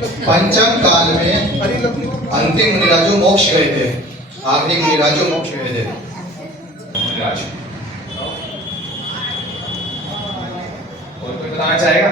पंचम काल में अंतिम मुनिराजो मोक्ष गए थे, आखिरी मुनिराजो मोक्ष गए थे। मुनिराज और कोई बताना चाहेगा?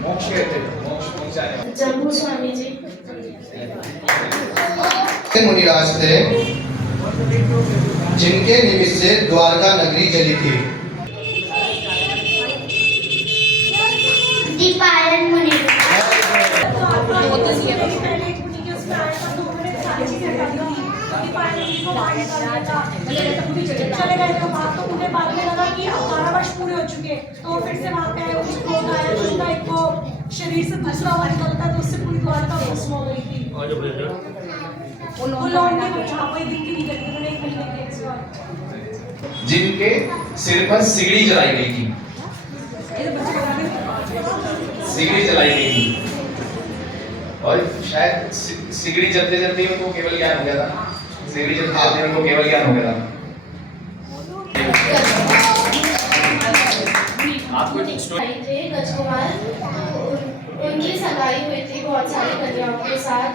मोक्ष गए थे, मोक्ष पहुंचाने जम्बू स्वामी जी। मुनिराज थे जिनके निमित्त से द्वारका नगरी जली थी। दीपायन मुनि। चले गए थे वहाँ, तो उन्हें बाद में लगा कि 12 वर्ष पूरे हो चुके, तो फिर से वहाँ पे उसको आया, तो उनका एक वो शरीर से दूसरा हुआ निकलता, तो उससे पूरी द्वारका भस्म हो गई थी। वो लौटने को जहाँ वही दिन की निकली, उन्होंने 1 महीने के एक्सपायर। जिनके सिर पर सिगड़ी जलाई गई थी, सिगड़ी जलाई गई थी, और शायद सिगड़ी जलते जलते उनको केवल ज्ञान हो गया था, सिगड़ी जलते जलते उनको केवल ज्ञान हो गया था। आपको एक स्टोरी थे गजकुमार, उनकी सगाई हुई थी बहुत सारी कन्याओं के साथ,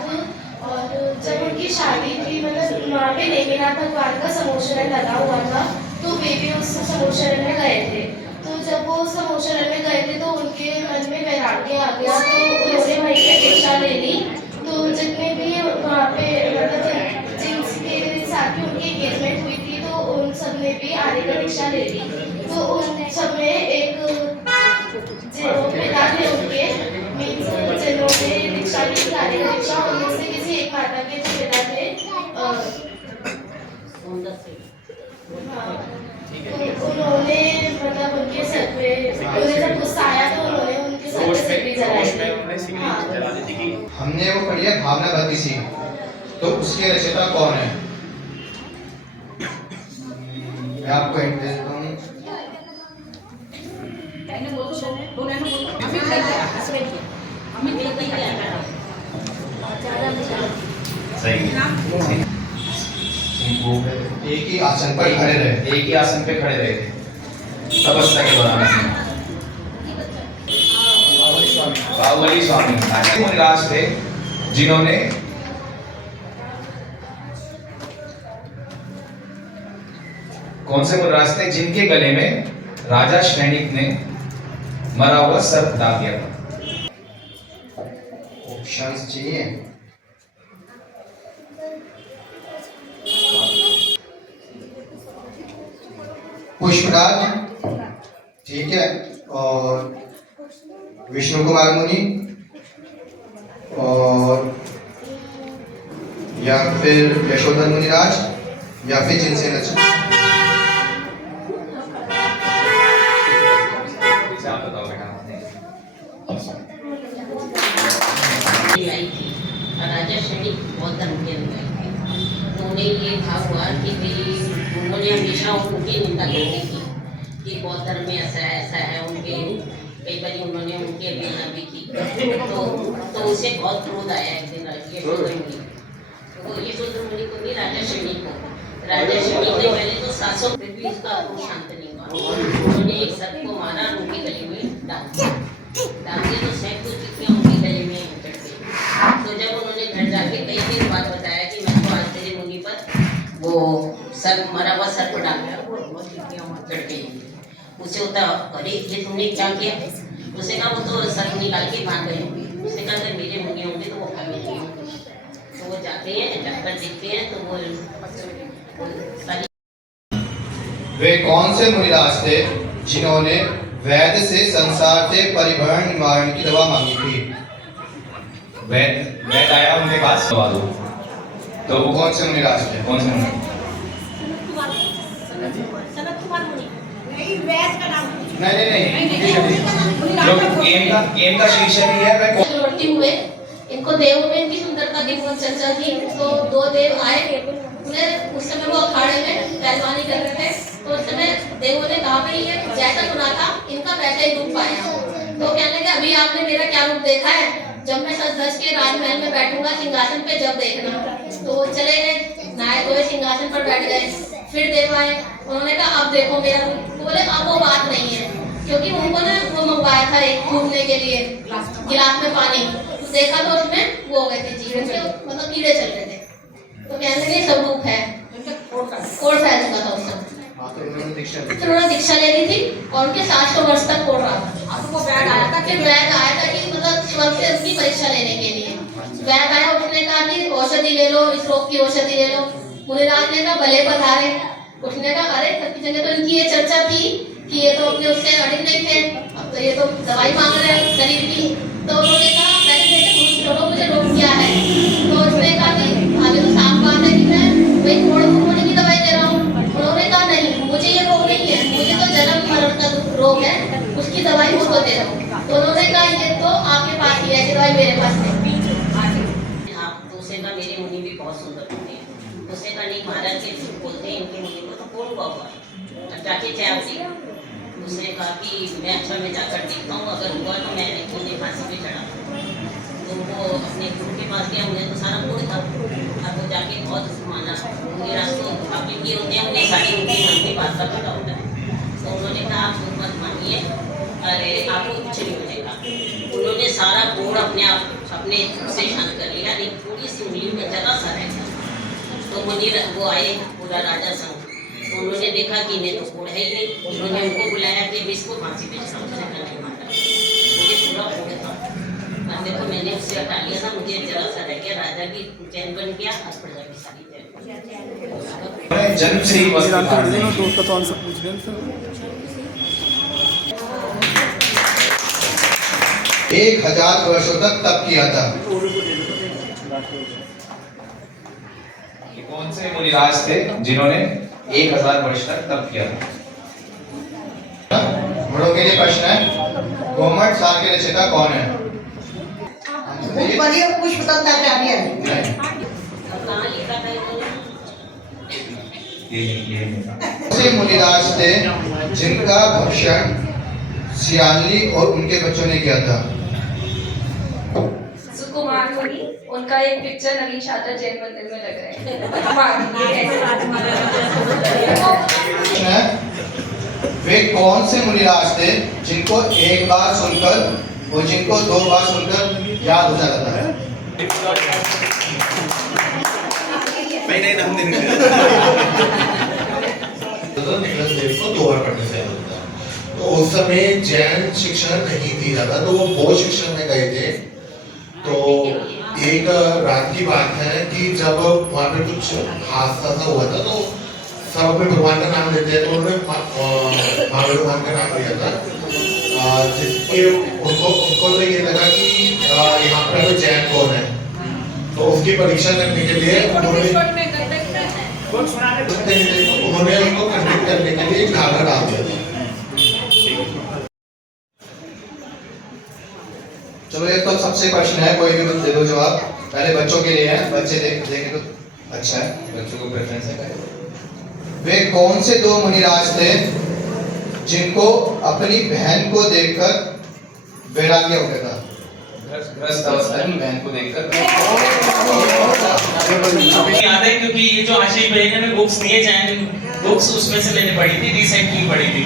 और जब उनकी शादी थी, मतलब वहाँ पे नेमिनाथ भगवान का समोशरण लगा हुआ था, तो वे भी उस समोशरण में गए थे। तो जब वो समोशरण में गए थे तो उनके मन में वैराग्य आ गया, तो उन्होंने वहीं पे दीक्षा ले ली। तो जितने भी वहाँ पे मतलब जिनके साथ उनकी एंगेजमेंट हुई थी, तो उन सब ने भी आर्य का दीक्षा ले ली। तो उन सब में एक पिता थे उनके, मीन्स जिन्होंने दीक्षा ली थी आर्य का दीक्षा, उनमें से किसी एक माता के जो पिता थे, उन्होंने मतलब उनके सर पे, उन्हें जब गुस्सा आया तो उन्होंने उनके सर पे सिगड़ी जलाई। हमने वो पढ़ी है भावना गति सी, तो उसके रचयिता कौन है? मैं आपको हिंट दे देता हूँ। सही, एक ही आसन पर खड़े रहे, एक ही आसन पे खड़े रहे थे तपस्या के दौरान। बाहुबली स्वामी मुनिराज थे जिन्होंने कौन से मुनिराज थे जिनके गले में राजा श्रेणिक ने मरा हुआ सर्प डाल दिया था? ऑप्शंस चाहिए? पुष्पराज, ठीक है, और विष्णु कुमार मुनि, और या फिर यशोधर मुनिराज, या फिर जिनसे रचना। राजा श्रेणी बौद्ध धर्म के अंदर थे, तो उन्हें ये भाव हुआ कि उन्होंने हमेशा उनकी निंदा करती थी कि बौद्ध धर्म में ऐसा है। उनके कई बार उन्होंने उनकी अवहेलना भी की, तो उसे बहुत क्रोध आया एक दिन यशोधर मुनि, तो यशोधर मुनि को भी राजा श्रेणी को, राजा श्रेणी ने पहले तो 700 फिर भी इसका क्रोध शांत नहीं हुआ। उन्होंने एक सर्प को मारा, उनके गले में डाल दिया, तो सैकड़ों चिट्ठियाँ उनके गले में चढ़ गई। तो जब उन्होंने घर जाके कई दिन बाद बताया कि मैं तो आज तेरे मुनि पर वो सर्प मरा हुआ सर्प डाल गया, वो चिट्ठियाँ चढ़ गई। उसे होता, अरे ये तुमने क्या किया? उसे कहा वो तो सर्प निकाल के भाग गए होंगे। उसने कहा अगर मेरे मुनि होंगे तो वो भागे नहीं होंगे। तो वो जाते हैं, जाकर देखते हैं तो वो सारी। वे कौन से मुनिराज थे जिन्होंने वैद्य से संसार से परिभ्रमण निवारण की दवा मांगी थी? वैद आया उनके पास दवा दो, तो वो कौन से मुनिराज थे? कौन से मुनि? नहीं, जो गेम का शीर्षक ही है वह चक्रवर्ती हुए, इनको देवों में इनकी सुंदरता की बहुत चर्चा थी। तो 2 देव आए, उन्हें उस समय वो अखाड़े में पहलवानी कर रहे थे, तो उस समय देवों ने कहा भाई ये जैसा सुना था इनका वैसा ही रूप पाया। तो कहने लगे अभी आपने मेरा क्या रूप देखा है, जब मैं सज धज के राजमहल में बैठूंगा सिंहासन पे जब देखना। तो चले गए, नहाए धोए सिंहासन पर बैठ गए। फिर देखवाए, उन्होंने कहा अब देखो मेरा रूम, बोले अब वो बात नहीं है, क्योंकि उनको ना वो मंगवाया था एक घूमने के लिए गिलास में पानी, तो देखा तो उसमें वो हो गए थे जीवन के मतलब कीड़े चल रहे थे, तो कहने लगे सब रूप है, कोड़ फैल चुका था उस समय। फिर उन्होंने दीक्षा ले ली थी और उनके 700 वर्ष तक कोड़ रहा था। आपको बैग आया था, फिर बैग आया था कि मतलब शिवम से उसकी परीक्षा लेने के लिए बैग आया, उसने कहा कि औषधि ले लो, इस रोग की औषधि ले लो। मुनिराज ने कहा भले पधारे, उसने कहा अरे सबकी जगह तो इनकी ये चर्चा थी कि ये तो अपने उससे अड़िग नहीं थे, अब तो ये तो दवाई मांग रहे हैं शरीर की, तो उन्होंने कहा मैंने बेटे बोलो मुझे रोग क्या है, तो उसने कहा कि आगे तो साफ बात है कि मैं वही कोड़ होने की दवाई दे रहा हूँ। उन्होंने कहा नहीं मुझे ये रोग नहीं है, मुझे तो जन्म मरण का रोग है, उसकी दवाई वो तो दे रहा हूँ। तो उन्होंने कहा ये तो आपके पास ही है, कि दवाई मेरे पास नहीं। आप दूसरे का मेरी मुनि भी बहुत सुंदर होती है, दूसरे का नहीं महाराज के बोलते हैं इनकी मुनि को तो कौन हुआ जाके चाहे उसने कहा कि मैं अच्छा में जाकर देखता हूँ, अगर हुआ तो मैं मुझे फांसी पे चढ़ा। तो वो अपने गुरु के पास गया, उन्हें तो सारा बोल था, अब वो जाके बहुत माना, मेरा तो अपने ये होते हैं उन्हें सारी उनकी मन की बात का पता होता है। तो उन्होंने कहा आप गुरु मत मानिए, अरे आपको कुछ नहीं मिलेगा। उन्होंने सारा गुण अपने आप अपने से शांत कर लिया, नहीं थोड़ी सी उंगली में जगह सा रह गया। तो मुनि वो आए पूरा राजा संघ, उन्होंने देखा कि इन्हें तो कोड़ है ही नहीं, उन्होंने उनको बुलाया कि अब इसको फांसी पे चढ़ाओ। उसने कहा नहीं माता, मुझे पूरा कोड़ था, अब देखो मैंने उससे हटा लिया था, मुझे जरा सा रह गया, राजा की चैन बन गया, आज प्रजा की सारी चैन। जन्म से ही वस्त्र धारण नहीं। दोस्त का तो आंसर पूछ रहे हैं 1000 वर्षों तक तप किया था। ये कौन से मुनिराज थे जिन्होंने 1000 वर्ष तक तप किया था? बड़ों के लिए प्रश्न है, गोमट सार के रचयिता कौन है? कहाँ लिखा था इन्होंने? ये ऐसे मुनिराज थे जिनका भक्षण सियालनी और उनके बच्चों ने किया था। सुकुमार मुनि, उनका एक पिक्चर नवीन शास्त्र जैन मंदिर में लग रहा प्रश्न है, वे कौन से मुनिराज थे जिनको एक बार सुनकर और जिनको 2 बार सुनकर याद हो जाता है? निकलस देव को 2 बार पढ़ने से होता है। तो उस समय जैन शिक्षण नहीं थी ज्यादा, तो वो बौद्ध शिक्षण में गए थे। तो एक रात की बात है कि जब वहाँ पे कुछ हादसा सा हुआ था, तो सब अपने भगवान का नाम लेते हैं, तो उन्होंने महावीर भगवान का नाम लिया था, जिसके उनको तो ये लगा कि यहाँ पे जैन कौन है, तो उसकी परीक्षा करने के लिए उन्होंने उनको कंडक्ट करने के लिए घाघरा डाल दिया था। चलो ये तो सबसे प्रश्न है, कोई भी दे दो जवाब। पहले बच्चों के लिए है, बच्चे देखें तो अच्छा है, बच्चों को प्रेफरेंस है। वे कौन से 2 मुनिराज थे जिनको अपनी बहन को देखकर वैराग्य हो गया था? ग्रस्त अवस्था में बहन को देखकर याद है, क्योंकि ये जो आशीष भाई ने बुक्स दिए जैन बुक्स, उसमें से मैंने पढ़ी थी, रिसेंटली पढ़ी थी।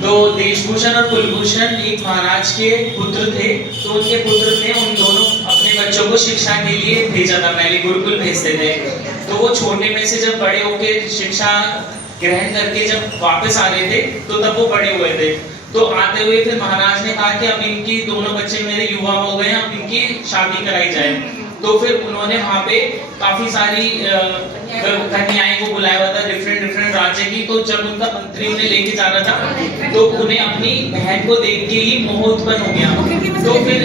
तो देशभूषण और कुलभूषण एक महाराज के पुत्र थे, तो उनके पुत्र ने उन दोनों अपने बच्चों को शिक्षा के लिए भेजा था, पहले गुरुकुल भेजते थे। तो वो छोटे में से जब बड़े होकर शिक्षा ग्रहण करके जब वापस आ रहे थे, तो तब वो बड़े हुए थे। तो आते हुए फिर महाराज ने कहा कि अब इनकी दोनों बच्चे मेरे युवा हो गए, अब इनकी शादी कराई जाए। तो फिर उन्होंने वहाँ पे काफी सारी कन्याएं को बुलाया हुआ था, डिफरेंट राज्य की। तो जब उनका मंत्री उन्हें लेके जा रहा था, तो उन्हें अपनी बहन को देख के ही मोह उत्पन्न हो गया। तो फिर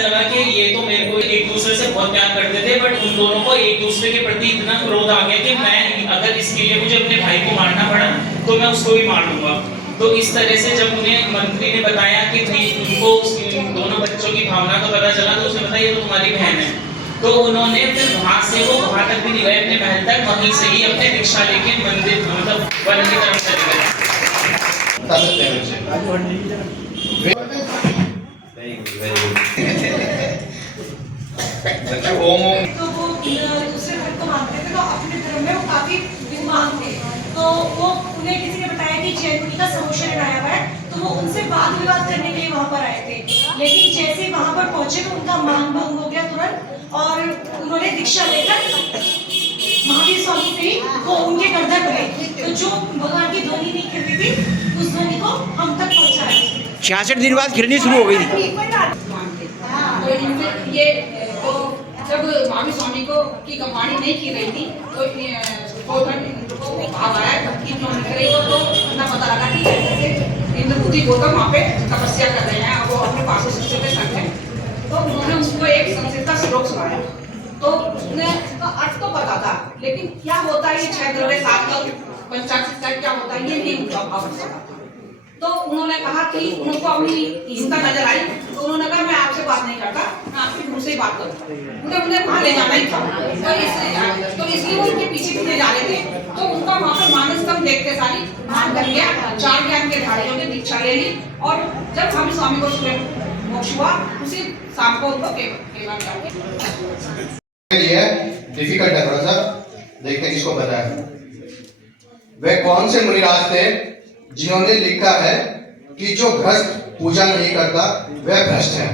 लगा कि ये तो मेरे को एक दूसरे से बहुत प्यार करते थे, बट उन दोनों को एक दूसरे के प्रति इतना क्रोध आ गया कि मैं अगर इसके लिए मुझे अपने भाई को मारना पड़ा तो मैं उसको भी मार दूंगा। तो इस तरह से जब उन्हें मंत्री ने बताया कि भाई उनको दोनों बच्चों की भावना का पता चला, तो उसने बताया ये तो तुम्हारी बहन है। तो उन्होंने फिर वहां से वो वहां तक भी नहीं गए अपने महल तक, वहीं से ही अपने दीक्षा लेके मंदिर मतलब वन की तरफ चले गए। बच्चों ओम तो वो दूसरे घर को मानते थे, तो अपने धर्म में वो काफी विद्वान थे। तो वो उन्हें किसी ने बताया कि जैन मुनि का समोशरण आया हुआ है, तो वो उनसे वाद विवाद करने के लिए वहां पर आए थे। लेकिन जैसे ही वहां पर पहुंचे तो उनका मान भंग हो गया तुरंत, और उन्होंने दीक्षा लेकर महावीर स्वामी से ही वो उनके गर्दन गए। तो जो भगवान की ध्वनि नहीं खिल रही थी, उस ध्वनि को हम तक पहुंचाया। 66 दिन बाद खिलनी शुरू हो गई थी। तो इनसे ये तो जब महावीर स्वामी को की कहानी नहीं की रही थी, तो भाव आया कि क्यों निकल रही हो, तो उतना पता लगा कि इंद्रपुरी गौतम वहाँ पे तपस्या कर रहे हैं, वो अपने पास शिष्य के संग है। तो उन्होंने उसको एक संस्कृत का श्लोक सुनाया, तो उसने उसका अर्थ तो पता था, लेकिन क्या होता है ये 6 द्रव्य 7 पंचाक्षर क्या होता है ये नहीं उनका भाव पता था। तो उन्होंने कहा कि उनको अपनी हीनता नजर आई, तो उन्होंने कहा मैं आपसे बात नहीं करता, मैं आपके गुरु से ही बात करूंगा। उन्हें वहां ले जाना ही था, तो इसलिए वो उनके पीछे पीछे जा रहे थे। तो उनका वहां पर मानसकम देखते सारी मान बन गया, 4 ज्ञान के धारियों ने दीक्षा ले ली, और जब हम स्वामी को मोक्ष हुआ उसी शाम को उनको केवल ये डिफिकल्ट है थोड़ा सा, देखते हैं किसको पता है। वे कौन से मुनिराज थे जिन्होंने लिखा है कि जो भ्रष्ट पूजा नहीं करता वह भ्रष्ट है?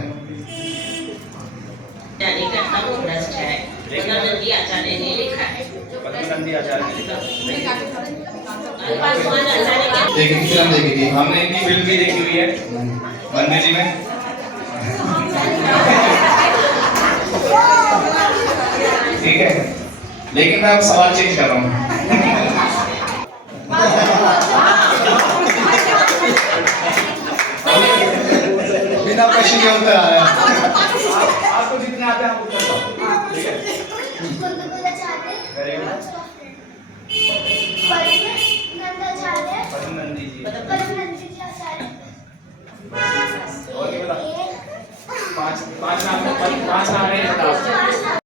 नहीं करता वो भ्रष्ट है। पद्मनंदी आचार्य ने लिखा है। पद्मनंदी आचार्य ने लिखा पासवान आचार्य के देखिए फिल्म देखी थी हमने इनकी फिल्म भी देखी हुई है मंदिर जी में। ठीक है, लेकिन मैं अब सवाल चेंज कर रहा हूँ। बिना प्रश्न के उत्तर आ रहा है। आपको जितने आते हैं आप उत्तर दो। ठीक है, वेरी गुड। पद्मनंदी जी और ये बता 5 नाम आ रहे हैं।